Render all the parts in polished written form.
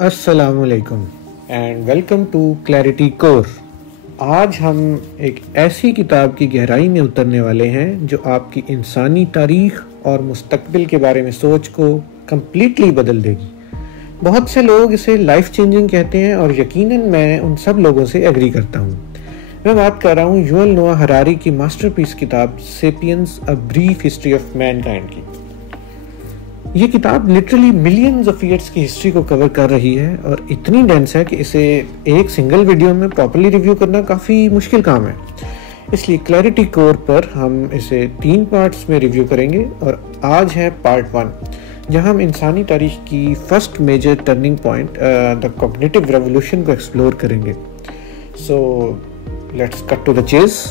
अस्सलाम वालेकुम and welcome to Clarity Core. आज हम एक ऐसी किताब की गहराई में उतरने वाले हैं जो आपकी इंसानी तारीख और मुस्तकबिल के बारे में सोच को कम्प्लीटली बदल देगी। बहुत से लोग इसे लाइफ चेंजिंग कहते हैं और यकीनन मैं उन सब लोगों से एग्री करता हूँ। मैं बात कर रहा हूँ युवल नोआ हरारी की मास्टरपीस किताब sapiens a brief history of Mankind की। ये किताब लिटरली मिलियंस ऑफ ईयर्स की हिस्ट्री को कवर कर रही है और इतनी डेंस है कि इसे एक सिंगल वीडियो में प्रॉपर्ली रिव्यू करना काफ़ी मुश्किल काम है। इसलिए क्लैरिटी कोर पर हम इसे 3 पार्ट्स में रिव्यू करेंगे और आज है पार्ट 1, जहां हम इंसानी तारीख की first major turning point the cognitive revolution को एक्सप्लोर करेंगे। So let's cut to the chase.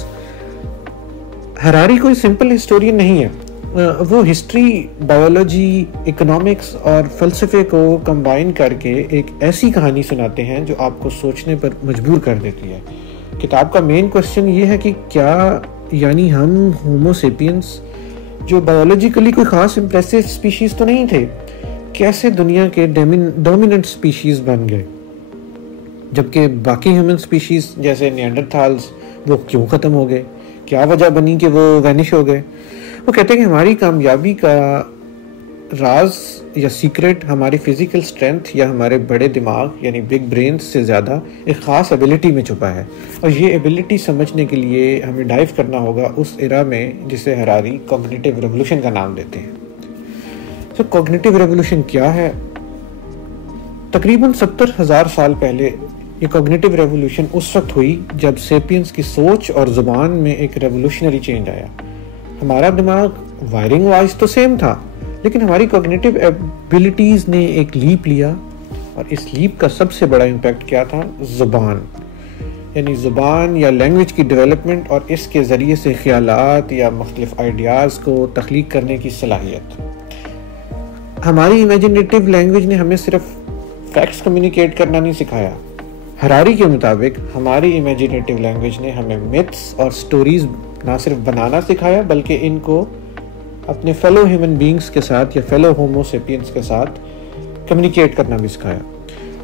Harari कोई सिंपल हिस्टोरियन नहीं है। वो हिस्ट्री, बायोलॉजी, इकोनॉमिक्स और फ़लसफ़े को कंबाइन करके एक ऐसी कहानी सुनाते हैं जो आपको सोचने पर मजबूर कर देती है। किताब का मेन क्वेश्चन ये है कि क्या यानी हम होमो सेपियंस, जो बायोलॉजिकली कोई ख़ास इम्प्रेसिव स्पीशीज़ तो नहीं थे, कैसे दुनिया के डोमिनेंट स्पीशीज़ बन गए, जबकि बाकी ह्यूमन स्पीशीज़ जैसे निएंडरथाल्स वो क्यों ख़त्म हो गए, क्या वजह बनी कि वो वैनिश हो गए। वो कहते हैं कि हमारी कामयाबी का राज या सीक्रेट हमारी फिजिकल स्ट्रेंथ या हमारे बड़े दिमाग यानी बिग ब्रेन से ज़्यादा एक ख़ास एबिलिटी में छुपा है, और ये एबिलिटी समझने के लिए हमें डाइव करना होगा उस एरा में जिसे हरारी कॉग्निटिव रेवोल्यूशन का नाम देते हैं। तो कॉग्निटिव रेवोल्यूशन क्या है? तकरीबन 70,000 साल पहले ये कॉग्निटिव रेवोल्यूशन उस वक्त हुई जब सेपियंस की सोच और ज़ुबान में एक रेवोल्यूशनरी चेंज आया। हमारा दिमाग वायरिंग वाइज तो सेम था, लेकिन हमारी कॉग्निटिव एबिलिटीज़ ने एक लीप लिया, और इस लीप का सबसे बड़ा इम्पैक्ट क्या था? ज़ुबान, यानी ज़ुबान या लैंग्वेज की डेवलपमेंट और इसके ज़रिए से ख़यालात या मुख्तलिफ आइडियाज़ को तख्लीक करने की सलाहियत। हमारी इमेजिनेटिव लैंग्वेज ने हमें सिर्फ फैक्ट्स कम्युनिकेट करना नहीं सिखाया। हरारी के मुताबिक हमारी इमेजिनेटिव लैंग्वेज ने हमें मिथ्स और स्टोरीज ना सिर्फ बनाना सिखाया, बल्कि इनको अपने फेलो ह्यूमन बींग्स के साथ या फेलो होमो सेपियंस के साथ कम्युनिकेट करना भी सिखाया,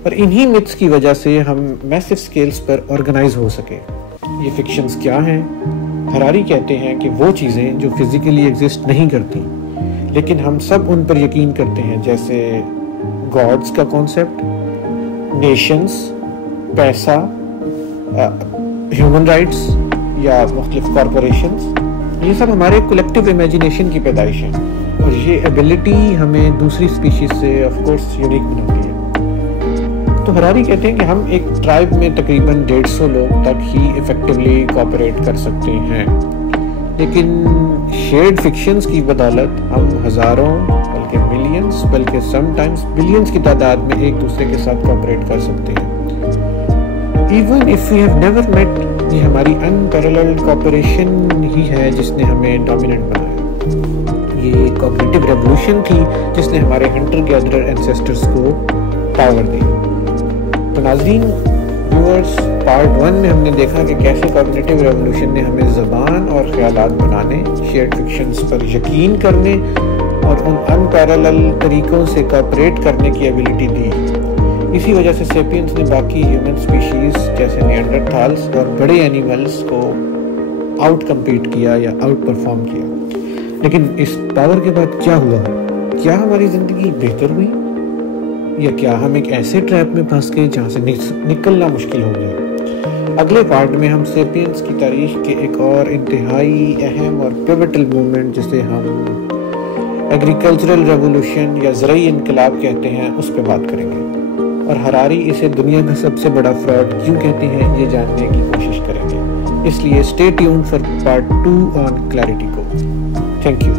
और इन्हीं मिथ्स की वजह से हम मैसिव स्केल्स पर ऑर्गेनाइज हो सके। ये फिक्शंस क्या हैं? हरारी कहते हैं कि वो चीज़ें जो फिजिकली एग्जिस्ट नहीं करती लेकिन हम सब उन पर यकीन करते हैं, जैसे गॉड्स का कॉन्सेप्ट, नेशंस, पैसा, ह्यूमन राइट्स या मुख्तलिफ कॉरपोरेशंस। ये सब हमारे कलेक्टिव इमेजिनेशन की पैदाइश है, और ये एबिलिटी हमें दूसरी स्पीशीज से ऑफ कोर्स यूनिक बनाती है। तो हरारी कहते हैं कि हम एक ट्राइब में तकरीबन 150 लोग तक ही इफेक्टिवली कोऑपरेट कर सकते हैं, लेकिन शेयर्ड फिक्शंस की बदौलत हम हज़ारों, बल्कि मिलियंस, बल्कि समटाइम्स बिलियंस की तादाद में एक दूसरे के साथ कोऑपरेट कर सकते हैं। Even if we have never met, ये हमारी अनपैरेलल्ड कोऑपरेशन ही है जिसने हमें डोमिनेंट बनाया। ये कॉग्निटिव रेवोल्यूशन थी जिसने हमारे हंटर गैदरर एंसेस्टर्स को पावर दी। तो नाज़रीन, व्यूअर्स, पार्ट 1 में हमने देखा कि कैसे कॉग्निटिव रेवोल्यूशन ने हमें ज़बान और ख़यालात बनाने, शेयर्ड फिक्शंस पर यकीन करने और उन अनपैरेलल तरीक़ों से कोऑपरेट करने की एबिलिटी दी। इसी वजह से सेपियंस ने बाकी ह्यूमन स्पीशीज़ जैसे निएंडरथाल्स और बड़े एनिमल्स को आउट कम्पीट किया या आउट परफॉर्म किया। लेकिन इस पावर के बाद क्या हुआ? क्या हमारी ज़िंदगी बेहतर हुई, या क्या हम एक ऐसे ट्रैप में फंस गए जहाँ से निकलना मुश्किल हो गया? अगले पार्ट में हम सेपियंस की तारीख के एक और इंतहाई अहम और पिवटल मूवमेंट, जिसे हम एग्रीकल्चरल रेवोल्यूशन या ज़रई इनकलाब कहते हैं, उस पर बात करेंगे, और हरारी इसे दुनिया का सबसे बड़ा फ्रॉड क्यों कहते हैं ये जानने की कोशिश करेंगे। इसलिए stay tuned for part 2 on clarity को। Thank you.